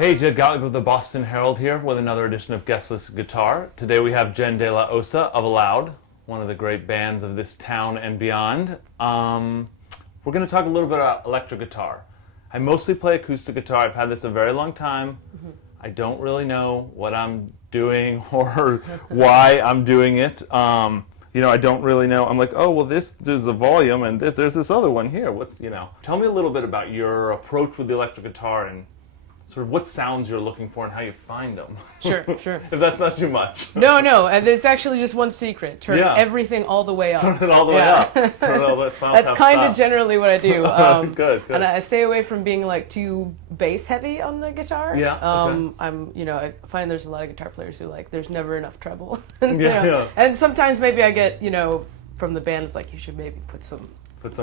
Hey, Jed Gottlieb of the Boston Herald here with another edition of Guestlisted Guitar. Today we have Jen De La Osa of Aloud, one of the great bands of this town and beyond. We're going to talk a little bit about electric guitar. I mostly play acoustic guitar. I've had this a very long time. I don't really know what I'm doing or why I'm doing it. I don't really know. I'm like, oh, well, there's a volume, and there's this other one here. Tell me a little bit about your approach with the electric guitar and sort of what sounds you're looking for and how you find them. Sure. If that's not too much. No, there's actually just one secret. Turn everything all the way up. Turn it all the way up. Turn it all the way up. That's kind of generally what I do. Good. And I stay away from being like too bass heavy on the guitar. Yeah. Okay. I find there's a lot of guitar players who there's never enough treble. Yeah. And sometimes maybe I get, from the band, it's like, you should maybe put some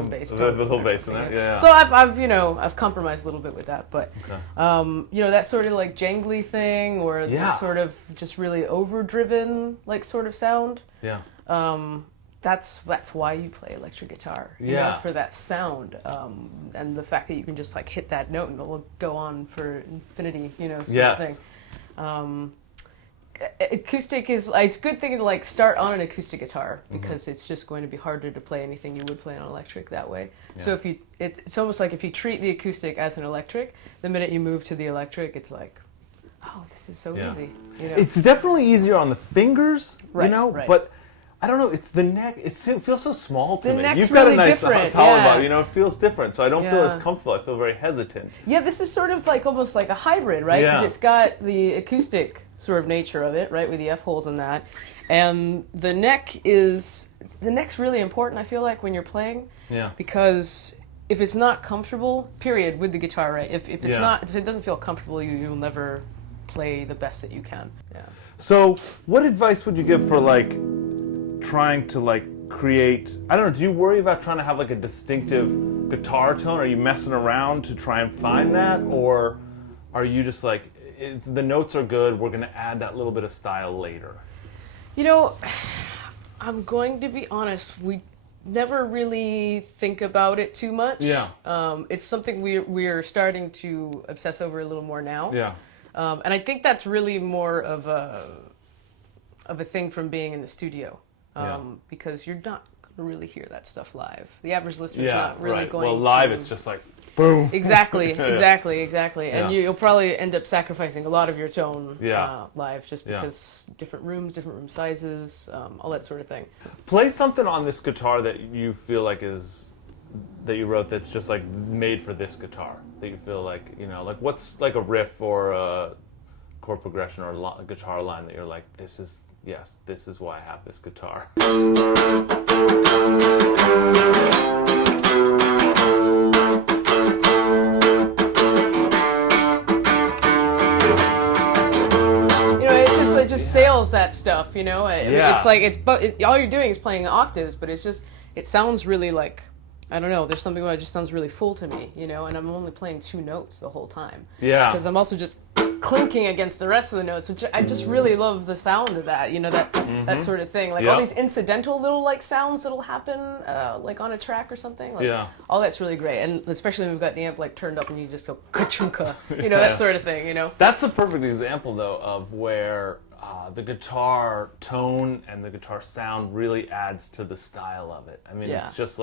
bass tones, the little bass in there. Yeah. So I've compromised a little bit with that, but Okay. that sort of like jangly thing, or the sort of just really overdriven sort of sound. Yeah. That's why you play electric guitar. For that sound, and the fact that you can just hit that note and it'll go on for infinity. Sort of thing. Acoustic is it's a good thing to start on an acoustic guitar because it's just going to be harder to play anything you would play on electric that way. Yeah. So it's almost like if you treat the acoustic as an electric, the minute you move to the electric, it's like, oh, this is so easy. It's definitely easier on the fingers, right. But I don't know. It's the neck. It feels so small to me. Neck's You've got really a nice different, solid body. It feels different. So I don't feel as Yeah. comfortable. I feel very hesitant. Yeah, this is sort of almost like a hybrid, right? Yeah. Because it's got the acoustic sort of nature of it, right, with the F holes and that. And the neck's really important, I feel like, when you're playing. Yeah. Because if it's not comfortable, period, with the guitar, right? If it doesn't feel comfortable, you'll never play the best that you can. Yeah. So what advice would you give for trying to create, I don't know, do you worry about trying to have a distinctive guitar tone? Are you messing around to try and find that? Or are you just the notes are good, we're going to add that little bit of style later? I'm going to be honest, we never really think about it too much. Yeah. It's something we're starting to obsess over a little more now. Yeah. And I think that's really more of a thing from being in the studio. Because you're not going to really hear that stuff live. The average listener's not really going to... Well, live it's just boom. Exactly. Yeah. And you'll probably end up sacrificing a lot of your tone live just Yeah. because different room sizes, all that sort of thing. Play something on this guitar that you feel that you wrote that's just made for this guitar. That you feel what's a riff or a chord progression or a guitar line that you're this is why I have this guitar. It just sails that stuff, It's all you're doing is playing octaves, but it sounds really I don't know, there's something about it just sounds really full to me, and I'm only playing two notes the whole time. Yeah. Because I'm also just clinking against the rest of the notes, which I just really love the sound of that, that sort of thing. All these incidental little sounds that'll happen on a track or something. All that's really great. And especially when we've got the amp turned up and you just go ka-chunka, that sort of thing, That's a perfect example though of where the guitar tone and the guitar sound really adds to the style of it. I mean, it's just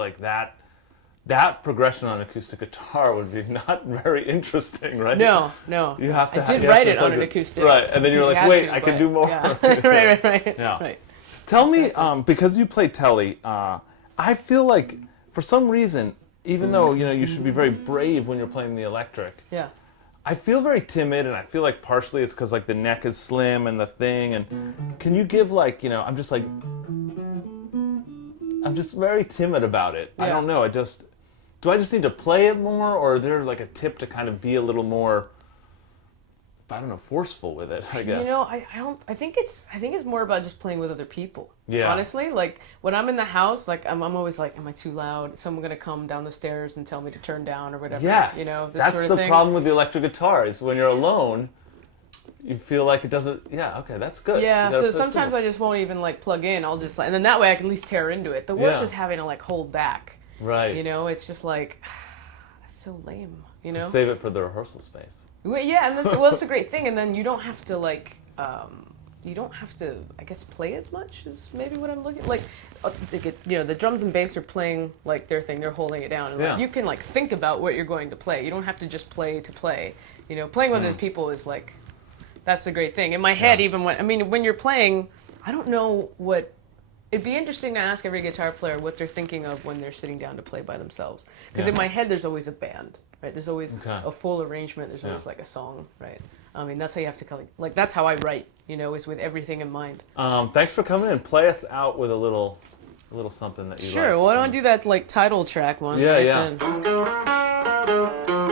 that progression on acoustic guitar would be not very interesting, right? No. You have to. I did write it on an acoustic. Right, and then you're wait, I can do more. Yeah. Right. Yeah. Right. Tell me, because you play telly, I feel like for some reason, even though you should be very brave when you're playing the electric. Yeah. I feel very timid, and I feel partially it's because the neck is slim and the thing. And can you give I'm just very timid about it. Yeah. I don't know. Do I just need to play it more, or is there a tip to kind of be a little more, I don't know, forceful with it? I guess. I think it's more about just playing with other people. Yeah. Honestly, when I'm in the house, I'm always am I too loud? Is someone gonna come down the stairs and tell me to turn down or whatever? Yes. This That's sort of the thing. problem with the electric guitar is when you're alone, you feel it doesn't. Yeah. Okay. That's good. Yeah. So sometimes I just won't even plug in. I'll just and then that way I can at least tear into it. The worst is having to hold back. Right. It's just that's so lame. So save it for the rehearsal space. Well, yeah, and that's a great thing. And then you don't have to like, I guess, play as much is maybe what I'm looking like. The drums and bass are playing like their thing; they're holding it down, and like, you can like think about what you're going to play. You don't have to just play to play. Playing with other people is like, that's the great thing. In my head, even when you're playing, I don't know what. It'd be interesting to ask every guitar player what they're thinking of when they're sitting down to play by themselves. Because in my head, there's always a band, right? There's always a full arrangement. There's always like a song, right? I mean, that's how you have to like. That's how I write. Is with everything in mind. Thanks for coming in. Play us out with a little something that you like. Sure. Why don't I do that like title track one? Yeah, right yeah. Then.